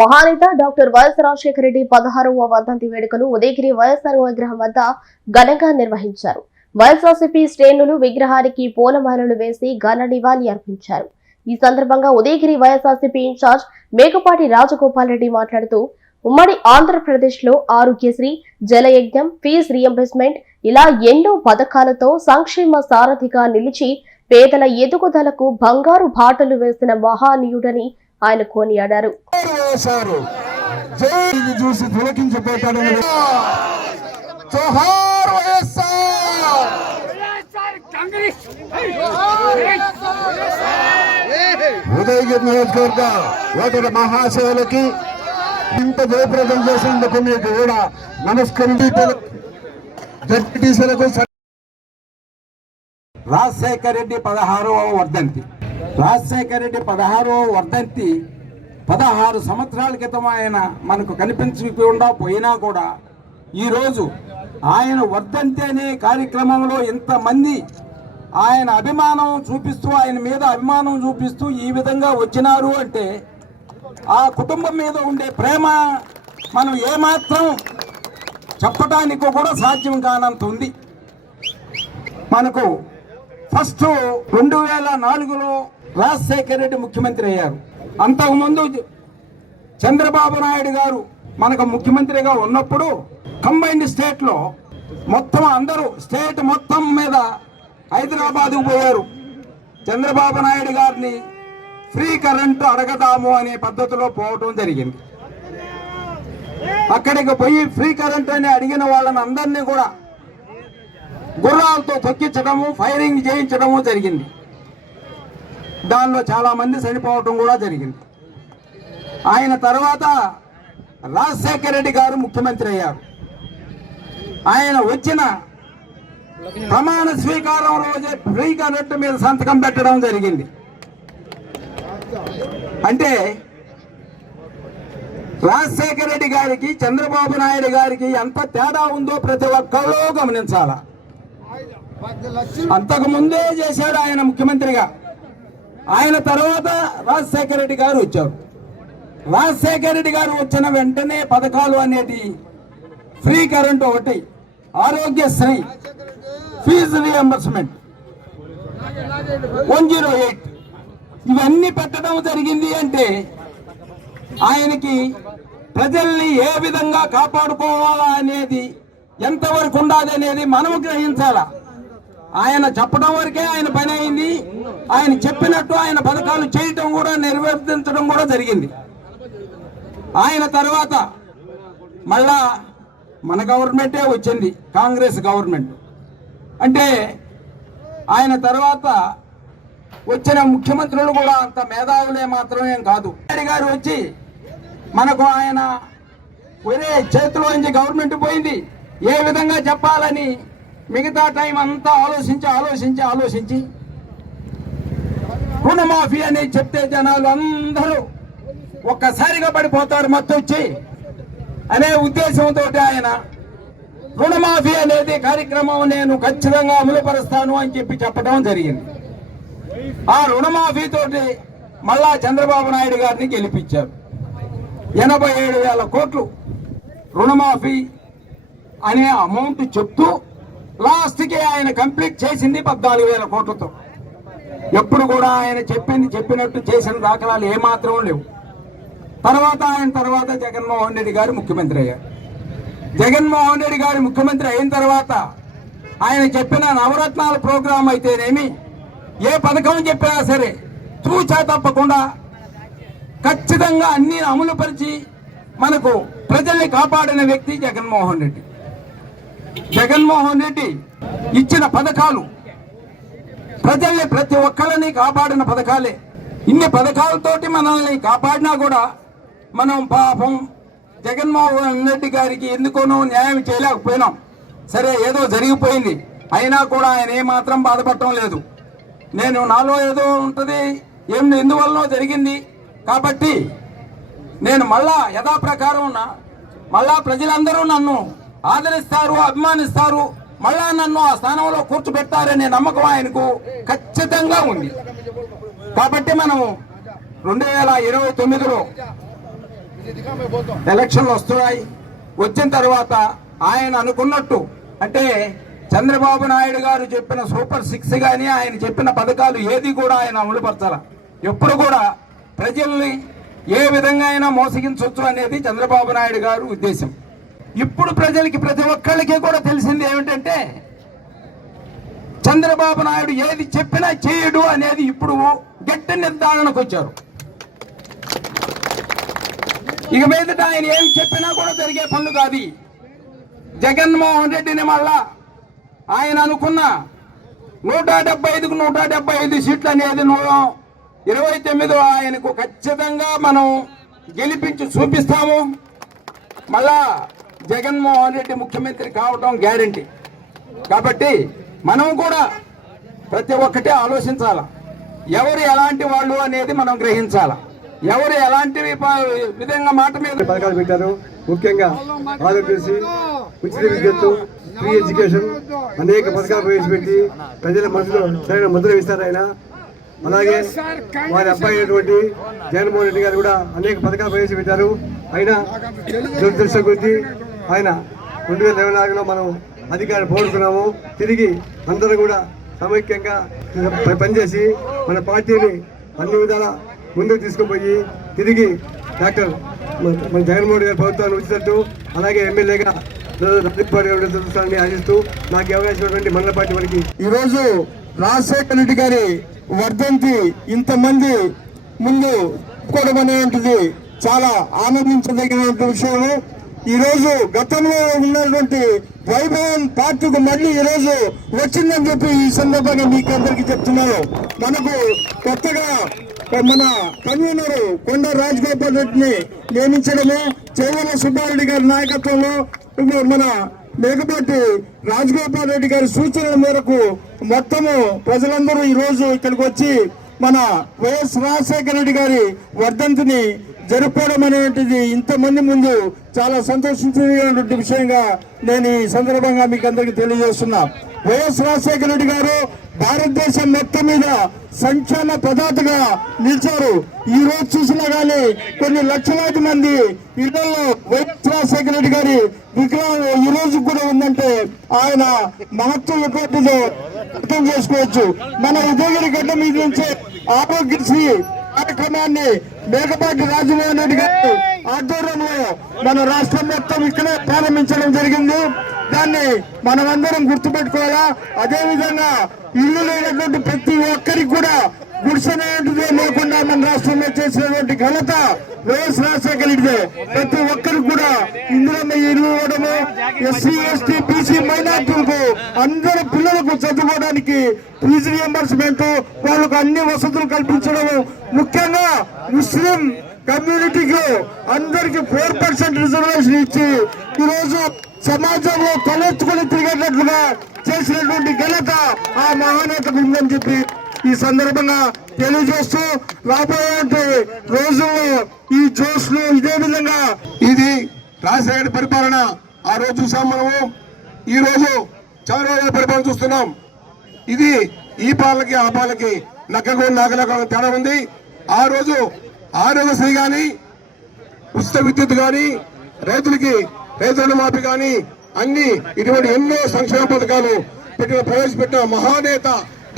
మహానేత doctor YS Rajasekhara Reddy పదహారవ వర్ధంతి వేడుకలు ఉదయగిరి వైఎస్ఆర్ విగ్రహం వద్ద ఘనంగా నిర్వహించారు. వైఎస్ఆర్సీపీ శ్రేణులు విగ్రహానికి పూలమాలలు వేసి ఘన నివాళి అర్పించారు. ఈ సందర్భంగా ఉదయగిరి వైఎస్ఆర్సీపీ ఇన్ఛార్జ్ మేకపాటి రాజగోపాల్ రెడ్డి మాట్లాడుతూ ఉమ్మడి ఆంధ్రప్రదేశ్లో ఆరోగ్యశ్రీ జలయజ్ఞం ఫీజు రియంబర్స్మెంట్ ఇలా ఎన్నో పథకాలతో సంక్షేమ సారథిగా నిలిచి పేదల ఎదుగుదలకు బంగారు బాటలు వేసిన మహానీయుడని ఆయన కొనియాడారు. వేశారు జై ఇది చూసి తిలకించిపోతాడు జోహార్ వైఎస్ఆర్. ఉదయగిరి నియోజకవర్గ ఓటరు మహాశయులకి ఇంత జయప్రదం చేసినందుకు మీకు కూడా నమస్కరించి జడ్పీటీసీలకు రాజశేఖర రెడ్డి పదహారవ వర్ధంతి. రాజశేఖర రెడ్డి పదహారవ వర్ధంతి పదహారు సంవత్సరాల క్రితం ఆయన మనకు కనిపించకుండా పోయినా కూడా ఈరోజు ఆయన వర్ధంతి అనే కార్యక్రమంలో ఇంతమంది ఆయన అభిమానం చూపిస్తూ ఆయన మీద అభిమానం చూపిస్తూ ఈ విధంగా వచ్చినారు అంటే ఆ కుటుంబం మీద ఉండే ప్రేమ మనం ఏమాత్రం చెప్పడానికి కూడా సాధ్యం కానంత ఉంది. మనకు ఫస్ట్ రెండు వేల నాలుగులో రాజశేఖర రెడ్డి ముఖ్యమంత్రి అయ్యారు. అంతకుముందు చంద్రబాబు నాయుడు గారు మనకు ముఖ్యమంత్రిగా ఉన్నప్పుడు కంబైన్డ్ స్టేట్లో మొత్తం అందరూ స్టేట్ మొత్తం మీద హైదరాబాద్కు పోయారు. చంద్రబాబు నాయుడు గారిని ఫ్రీ కరెంటు అడగదాము అనే పద్ధతిలో పోవటం జరిగింది. అక్కడికి పోయి ఫ్రీ కరెంట్ అని అడిగిన వాళ్ళని అందరినీ కూడా గుర్రాలతో తొక్కించడము ఫైరింగ్ చేయించడము జరిగింది. దానిలో చాలా మంది చనిపోవటం కూడా జరిగింది. ఆయన తర్వాత రాజశేఖర రెడ్డి గారు ముఖ్యమంత్రి అయ్యారు. ఆయన వచ్చిన ప్రమాణ స్వీకారం రోజే ఫ్రీ కరెంట్ మీద సంతకం పెట్టడం జరిగింది. అంటే రాజశేఖర రెడ్డి గారికి చంద్రబాబు నాయుడు గారికి ఎంత తేడా ఉందో ప్రతి ఒక్కరూ గమనించాలా? అంతకు ముందే చేశాడు ఆయన ముఖ్యమంత్రిగా. ఆయన తర్వాత రాజశేఖర రెడ్డి గారు వచ్చారు. రాజశేఖర రెడ్డి గారు వచ్చిన వెంటనే పథకాలు అనేది ఫ్రీ కరెంట్ ఒకటి Aarogyasri fees reimbursement one zero eight. ఇవన్నీ పెట్టడం జరిగింది అంటే ఆయనకి ప్రజల్ని ఏ విధంగా కాపాడుకోవాలా అనేది ఎంతవరకు ఉండాలి అనేది మనము గ్రహించాలా? ఆయన చెప్పడం వరకే ఆయన పని అయింది. ఆయన చెప్పినట్టు ఆయన పథకాలు చేయటం కూడా నిర్వర్తించడం కూడా జరిగింది. ఆయన తర్వాత మళ్ళా మన గవర్నమెంటే వచ్చింది కాంగ్రెస్ గవర్నమెంట్. అంటే ఆయన తర్వాత వచ్చిన ముఖ్యమంత్రులు కూడా అంత మేధావులే మాత్రమేం కాదు. గారు వచ్చి మనకు ఆయన ఒరే చేతిలోంచి గవర్నమెంట్ పోయింది. ఏ విధంగా చెప్పాలని మిగతా టైం అంతా ఆలోచించి ఆలోచించి ఆలోచించి రుణమాఫీ అని చెప్తే జనాలు అందరూ ఒక్కసారిగా పడిపోతారు మత్తొచ్చి. అనే ఉద్దేశంతో ఆయన రుణమాఫీ అనేది కార్యక్రమం నేను ఖచ్చితంగా అమలుపరుస్తాను అని చెప్పి చెప్పడం జరిగింది. ఆ రుణమాఫీతో మళ్ళా చంద్రబాబు నాయుడు గారిని గెలిపించారు. ఎనభై ఏడు వేల కోట్లు రుణమాఫీ అనే అమౌంట్ చెప్తూ లాస్ట్కి ఆయన కంప్లీట్ చేసింది పద్నాలుగు వేల కోట్లతో. ఎప్పుడు కూడా ఆయన చెప్పింది చెప్పినట్టు చేసిన దాఖలాలు ఏమాత్రం లేవు. తర్వాత ఆయన తర్వాత జగన్మోహన్ రెడ్డి గారు ముఖ్యమంత్రి అయ్యారు. జగన్మోహన్ రెడ్డి గారు ముఖ్యమంత్రి అయిన తర్వాత ఆయన చెప్పిన నవరత్నాల ప్రోగ్రాం అయితేనేమి ఏ పథకం చెప్పినా సరే తూచా తప్పకుండా ఖచ్చితంగా అన్ని అమలుపరిచి మనకు ప్రజల్ని కాపాడిన వ్యక్తి జగన్మోహన్ రెడ్డి. జగన్మోహన్ రెడ్డి ఇచ్చిన పథకాలు ప్రజల్ని ప్రతి ఒక్కరిని కాపాడిన పథకాలే. ఇన్ని పథకాలతోటి మనల్ని కాపాడినా కూడా మనం పాపం జగన్మోహన్ రెడ్డి గారికి ఎందుకోనో న్యాయం చేయలేకపోయినాం. సరే ఏదో జరిగిపోయింది. అయినా కూడా ఆయన ఏమాత్రం బాధపడటం లేదు. నేను నాలో ఏదో ఉంటుంది ఏం ఎందువల్ల జరిగింది. కాబట్టి నేను మళ్ళా యథాప్రకారం ఉన్నా మళ్ళా ప్రజలందరూ నన్ను ఆదరిస్తారు అభిమానిస్తారు. మళ్ళా నన్ను ఆ స్థానంలో కూర్చోబెట్టారనే నమ్మకం ఆయనకు ఖచ్చితంగా ఉంది. కాబట్టి మనము రెండు వేల ఇరవై తొమ్మిదిలో ఎలక్షన్లు వస్తున్నాయి. వచ్చిన తర్వాత ఆయన అనుకున్నట్టు అంటే చంద్రబాబు నాయుడు గారు చెప్పిన సూపర్ సిక్స్ కానీ ఆయన చెప్పిన పథకాలు ఏది కూడా ఆయన అమలుపరచాల. ఎప్పుడు కూడా ప్రజల్ని ఏ విధంగా అయినా మోసగించవచ్చు అనేది చంద్రబాబు నాయుడు గారు ఉద్దేశం. ఇప్పుడు ప్రజలకి ప్రతి ఒక్కళ్ళకి కూడా తెలిసింది ఏమిటంటే చంద్రబాబు నాయుడు ఏది చెప్పినా చేయడు అనేది ఇప్పుడు గట్టి నిర్ధారణకు వచ్చారు. ఇక మీదట ఆయన ఏమి చెప్పినా కూడా జరిగే పనులు కాదు. జగన్మోహన్ రెడ్డిని మళ్ళా ఆయన అనుకున్న నూట డెబ్బై ఐదుకు నూట డెబ్బై ఐదు సీట్లు అనేది నూ- ఇరవై తొమ్మిది ఆయనకు ఖచ్చితంగా మనం గెలిపించి చూపిస్తాము. మళ్ళా జగన్మోహన్ రెడ్డి ముఖ్యమంత్రి కావటం గ్యారంటీ. కాబట్టి మనం కూడా ప్రతి ఒక్కటి ఆలోచించాల. ఎవరు ఎలాంటి వాళ్ళు అనేది మనం గ్రహించాల. ఎవరు ఎలాంటి విధంగా మాట మీద పథకాలు పెట్టారు. ముఖ్యంగా ఆరోగ్యశ్రీ ఉచిత విద్యుత్తు ఫ్రీ ఎడ్యుకేషన్ అనేక పథకాలు ప్రవేశపెట్టి ప్రజల మనసులో సరైన ముద్ర వేస్తారు ఆయన. అలాగే వారి అబ్బాయి అయినటువంటి జగన్మోహన్ రెడ్డి గారు కూడా అనేక పథకాలు ప్రవేశపెట్టారు. అయినా దురదృష్టం గురించి ఆయన రెండు వేల ఇరవై నాలుగులో మనం అధికారం పోగొట్టుకున్నాము. తిరిగి అందరూ కూడా సమైక్యంగా పనిచేసి మన పార్టీని అన్ని విధాల ముందుకు తీసుకుపోయి తిరిగి డాక్టర్ మన- జగన్మోహన్ గారి ప్రభుత్వాన్ని ఉంచినట్టు అలాగే ఎమ్మెల్యేగా రాజపాటి ఆశిస్తూ నాకు అవకాశం మండల పార్టీ వారికి ఈరోజు రాజశేఖర రెడ్డి గారి వర్ధంతి ఇంతమంది ముందు కూడా అనేటువంటిది చాలా ఆనందించదగిన విషయము. ఈరోజు గతంలో ఉన్నటువంటి వైభవం పార్టీకి మళ్ళీ ఈ రోజు వచ్చిందని చెప్పి ఈ సందర్భంగా మీకు అందరికీ చెప్తున్నాను. మనకు కొత్తగా మన కన్వీనర్ కొండ రాజగోపాల్ రెడ్డిని నియమించడము చేవల సుబ్బారెడ్డి గారి నాయకత్వంలో మన మేకపాటి రాజగోపాల్ రెడ్డి గారి సూచనల మేరకు మొత్తము ప్రజలందరూ ఈ రోజు ఇక్కడికి వచ్చి మన వైఎస్ రాజశేఖర రెడ్డి గారి వర్ధంతిని జరుపుకోవడం అనేటువంటిది ఇంతమంది ముందు చాలా సంతోషించినటువంటి విషయంగా నేను ఈ సందర్భంగా మీకు అందరికీ తెలియజేస్తున్నా. వైఎస్ రాజశేఖర రెడ్డి గారు భారతదేశం మొత్తం మీద సంక్షేమ ప్రదాతగా నిలిచారు. ఈ రోజు చూసినా గానీ కొన్ని లక్షలాది మంది ఇళ్ళలో వైఎస్ రాజశేఖర రెడ్డి గారి విగ్రహం ఈ రోజు కూడా ఉందంటే ఆయన మహత్వం ఎటువంటిదో అర్థం చేసుకోవచ్చు. మన ఉదయగిరి గడ్డ మీద నుంచే ఆరోగ్యశ్రీ కార్యక్రమాన్ని మేకపాటి రాజమోహన్ రెడ్డి గారి ఆధ్వర్యంలో మన రాష్ట్రం మొత్తం ఇక్కడే ప్రారంభించడం జరిగింది. దాన్ని మనమందరం గుర్తుపెట్టుకోవాలా? అదే విధంగా ఇల్లు లేనటువంటి ప్రతి ఒక్కరికి కూడా గుడిసెనేటిదే లేకుండా మన రాష్ట్రంలో చేసినటువంటి ఘనత వైఎస్ రాజశేఖర రెడ్డిదే. ప్రతి ఒక్కరికి కూడా ఇందులో ఇల్లు ఇవ్వడము ఎస్సీ ఎస్టీ బీసీ మైనార్టీలకు అందరి పిల్లలకు చదువుకోవడానికి ఫీజు రియంబర్స్మెంట్ వాళ్ళకు అన్ని వసతులు కల్పించడము. ముఖ్యంగా ముస్లిం కమ్యూనిటీకి అందరికి ఫోర్ పర్సెంట్ రిజర్వేషన్ ఇచ్చి ఈరోజు సమాజంలో తలెత్తుకుని తిరిగేటట్లుగా చేసినటువంటి ఘనత ఆ మహానేతకు ఉందని చెప్పి ఈ సందర్భంగా తెలియజేస్తూ రాబోయే రోజుల్లో ఈ జోష్లు ఇదే విధంగా ఇది రాజశేఖర పరిపాలన. ఆ రోజు చూసాం మనము. ఈ రోజు చంద్రబాబు పరిపాలన చూస్తున్నాం. ఇది ఈ పాలకి ఆ పాలకి నక్కకు నాగలకు తేడా ఉంది. ఆ రోజు ఆరోగ్యశ్రీ కానీ ఉచిత విద్యుత్ కానీ రైతులకి రైతు రుణమాఫీ కానీ అన్ని ఇటువంటి ఎన్నో సంక్షేమ పథకాలు పెట్టిన ప్రవేశపెట్టిన మహానేత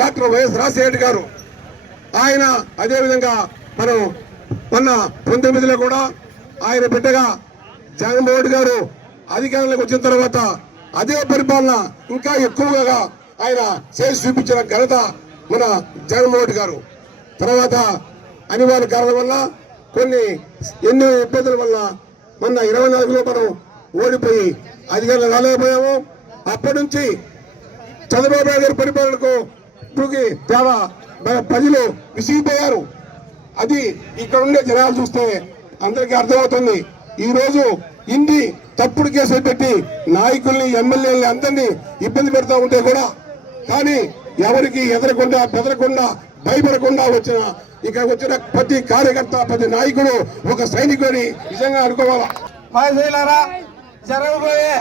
డాక్టర్ వైఎస్ రాజశేఖర్ గారు. ఆయన అదేవిధంగా మనం మొన్న పంతొమ్మిదిలో కూడా ఆయన బిడ్డగా జగన్మోహన్ రెడ్డి గారు అధికారంలోకి వచ్చిన తర్వాత అదే పరిపాలన ఇంకా ఎక్కువగా ఆయన చేసి చూపించిన ఘనత మన జగన్మోహన్ రెడ్డి గారు. తర్వాత అనివార్య కారణం వల్ల కొన్ని ఎన్నో ఇబ్బందుల వల్ల మొన్న ఇరవై నాలుగులో మనం ఓడిపోయి అధికారులు రాలేకపోయాము. అప్పటి నుంచి చంద్రబాబు నాయుడు గారి పరిపాలనకు ఇప్పటికి తేడా ప్రజలు విసిగిపోయారు. అది ఇక్కడ ఉండే జనాలు చూస్తే అందరికీ అర్థమవుతుంది. ఈ రోజు ఇన్ని తప్పుడు కేసులు పెట్టి నాయకుల్ని ఎమ్మెల్యేలని అందరినీ ఇబ్బంది పెడతా ఉంటే కూడా కానీ ఎవరికి ఎదరకుండా బెదరకుండా భయపడకుండా వచ్చిన ఇక్కడ వచ్చిన ప్రతి కార్యకర్త ప్రతి నాయకుడు ఒక సైనికుని నిజంగా అనుకోవాలా? మహశీలారా జరగబోయే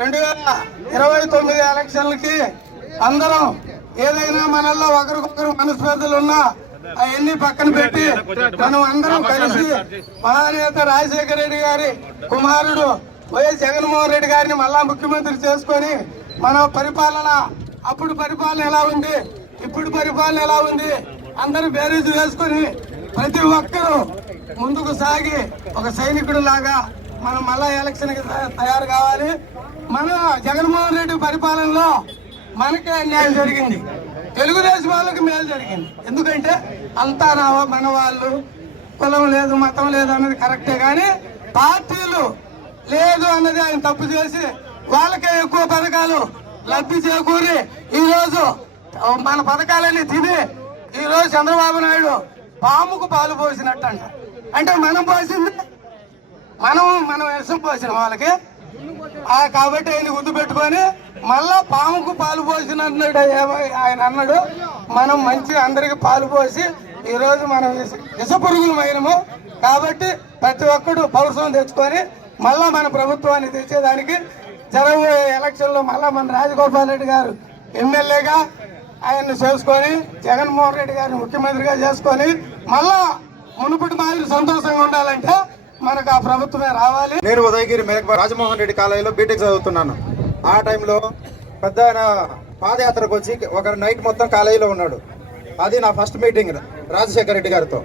రెండు వేల ఇరవై తొమ్మిది ఎలక్షన్లకి అందరం ఏదైనా మనల్లో ఒకరికొకరు మనస్పర్ధలు ఉన్నా అవన్నీ పక్కన పెట్టి మనం అందరం కలిసి మహానేత రాజశేఖర రెడ్డి గారి కుమారుడు వైఎస్ జగన్మోహన్ రెడ్డి గారిని మళ్ళా ముఖ్యమంత్రి చేసుకొని మన పరిపాలన అప్పుడు పరిపాలన ఎలా ఉంది ఇప్పుడు పరిపాలన ఎలా ఉంది అందరూ బేరీజు వేసుకొని ప్రతి ఒక్కరూ ముందుకు సాగి ఒక సైనికుడు లాగా మనం మళ్ళా ఎలక్షన్కి తయారు కావాలి. మన జగన్మోహన్ రెడ్డి పరిపాలనలో మనకే అన్యాయం జరిగింది. తెలుగుదేశం వాళ్ళకి మేలు జరిగింది. ఎందుకంటే అంతా నా మన వాళ్ళు కులం లేదు మతం లేదు అన్నది కరెక్టే కానీ పార్టీలు లేదు అన్నది ఆయన తప్పు చేసి వాళ్ళకే ఎక్కువ పథకాలు లబ్ధి చేకూరి ఈరోజు మన పథకాలన్నీ తిని ఈ రోజు చంద్రబాబు నాయుడు పాముకు పాలు పోసినట్టు అంట అంటే మనం పోసింది? మనం మనం విషం పోసిన వాళ్ళకి. కాబట్టి ఆయన గుర్తు పెట్టుకొని మళ్ళా పాముకు పాలు పోసిన అన్నాడు ఏమో- ఆయన అన్నాడు మనం మంచి అందరికి పాలు పోసి ఈరోజు మనం విష- పురుగులు కాబట్టి ప్రతి ఒక్కడు పౌరుషం తెచ్చుకొని మళ్ళా మన ప్రభుత్వాన్ని తెచ్చేదానికి జరగబోయే ఎలక్షన్లో మళ్ళా మన రాజగోపాల్ రెడ్డి గారు ఎమ్మెల్యేగా ఆయన్ని చేసుకొని జగన్మోహన్ రెడ్డి గారిని ముఖ్యమంత్రిగా చేసుకొని మళ్ళా మునుపటి మాదిరి సంతోషంగా ఉండాలంటే మనకు ఆ ప్రభుత్వమే రావాలి. నేను ఉదయగిరి మేఘ రాజమోహన్ రెడ్డి కాలేజీలో బీటెక్ చదువుతున్నాను. ఆ టైంలో పెద్ద ఆయన పాదయాత్రకు వచ్చి ఒక నైట్ మొత్తం కాలేజీలో ఉన్నాడు. అది నా ఫస్ట్ మీటింగ్ రాజశేఖర రెడ్డి గారితో.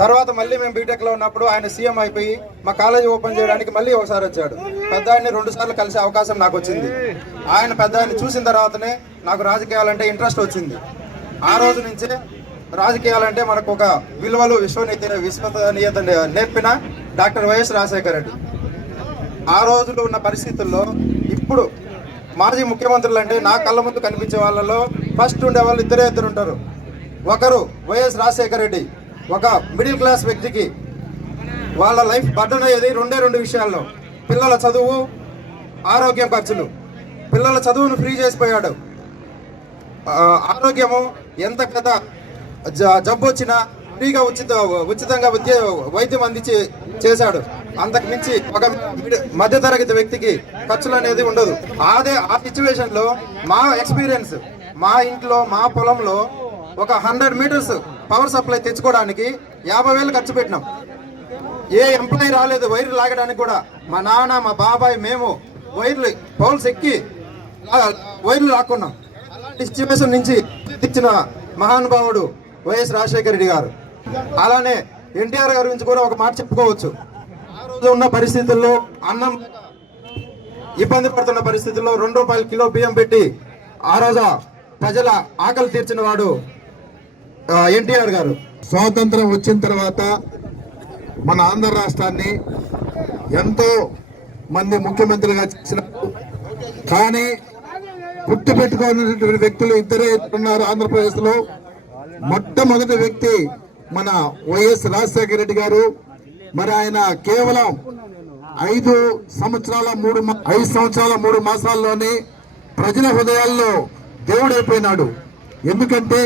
తర్వాత మళ్ళీ మేము బీటెక్లో ఉన్నప్పుడు ఆయన సీఎం అయిపోయి మా కాలేజీ ఓపెన్ చేయడానికి మళ్ళీ ఒకసారి వచ్చాడు. పెద్ద ఆయన్ని రెండు సార్లు కలిసే అవకాశం నాకు వచ్చింది. ఆయన పెద్ద ఆయన్ని చూసిన తర్వాతనే నాకు రాజకీయాలంటే ఇంట్రెస్ట్ వచ్చింది. ఆ రోజు నుంచే రాజకీయాలంటే మనకు ఒక విలువలు విశ్వనీతి విశ్వనీయత నేర్పిన డాక్టర్ వైఎస్ రాజశేఖర రెడ్డి. ఆ రోజులు ఉన్న పరిస్థితుల్లో ఇప్పుడు మాజీ ముఖ్యమంత్రులు అంటే నా కళ్ళ ముందు కనిపించే వాళ్ళలో ఫస్ట్ ఉండే వాళ్ళు ఇద్దరే ఇద్దరు ఉంటారు. ఒకరు వైఎస్ రాజశేఖర రెడ్డి ఒక మిడిల్ క్లాస్ వ్యక్తికి వాళ్ళ లైఫ్ బర్డన్ అయ్యేది రెండే రెండు విషయాల్లో. పిల్లల చదువు ఆరోగ్యం ఖర్చులు. పిల్లల చదువును ఫ్రీ చేసిపోయాడు. ఆరోగ్యము ఎంత పెద్ద జ- జబ్బు వచ్చినా ఫ్రీగా ఉచిత ఉచితంగా విద్య వైద్యం అందించి చేశాడు. అంతకు మించి ఒక మధ్యతరగతి వ్యక్తికి ఖర్చులు అనేది ఉండదు. అదే ఆ సిచ్యువేషన్లో మా ఎక్స్పీరియన్స్ మా ఇంట్లో మా పొలంలో ఒక హండ్రెడ్ మీటర్స్ పవర్ సప్లై తెచ్చుకోవడానికి యాభై వేలు ఖర్చు పెట్టినాం. ఏ ఎంప్లాయీ రాలేదు వైర్లు లాగడానికి కూడా. మా నాన్న మా బాబాయ్ మేము వైర్లు పౌల్స్ ఎక్కి వైర్లు లాక్కున్నాం. అలాంటి సిచ్యువేషన్ నుంచి తెచ్చిన మహానుభావుడు వైఎస్ రాజశేఖర రెడ్డి గారు. అలానే ఎన్టీఆర్ గారి గురించి కూడా ఒక మాట చెప్పుకోవచ్చు. రోజు ఉన్న పరిస్థితుల్లో అన్నం ఇబ్బంది పడుతున్న పరిస్థితుల్లో రెండు రూపాయల కిలో బియ్యం పెట్టి ఆ రోజు ప్రజల ఆకలి తీర్చిన వాడు ఎన్టీఆర్ గారు. స్వాతంత్రం వచ్చిన తర్వాత మన ఆంధ్ర రాష్ట్రాన్ని ఎంతో మంది ముఖ్యమంత్రిగా చేసినారు. కానీ గుర్తు పెట్టుకున్నటువంటి వ్యక్తులు ఇద్దరే ఉన్నారు ఆంధ్రప్రదేశ్లో. మొట్టమొదటి వ్యక్తి మన వైఎస్ రాజశేఖర రెడ్డి గారు. మరి ఆయన కేవలం ఐదు సంవత్సరాల మూడు ఐదు సంవత్సరాల మూడు మాసాల్లోనే ప్రజల హృదయాల్లో దేవుడైపోయినాడు. ఎందుకంటే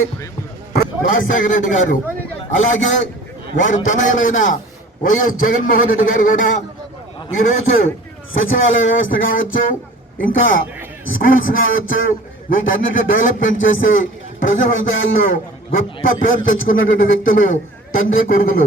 రాజశేఖర రెడ్డి గారు అలాగే వారి తనయులైన వైఎస్ జగన్మోహన్ రెడ్డి గారు కూడా ఈరోజు సచివాలయ వ్యవస్థ కావచ్చు ఇంకా స్కూల్స్ కావచ్చు వీటన్నిటి డెవలప్మెంట్ చేసి ప్రజల హృదయాల్లో గొప్ప పేరు తెచ్చుకున్నటువంటి వ్యక్తులు తండ్రి కొడుకులు.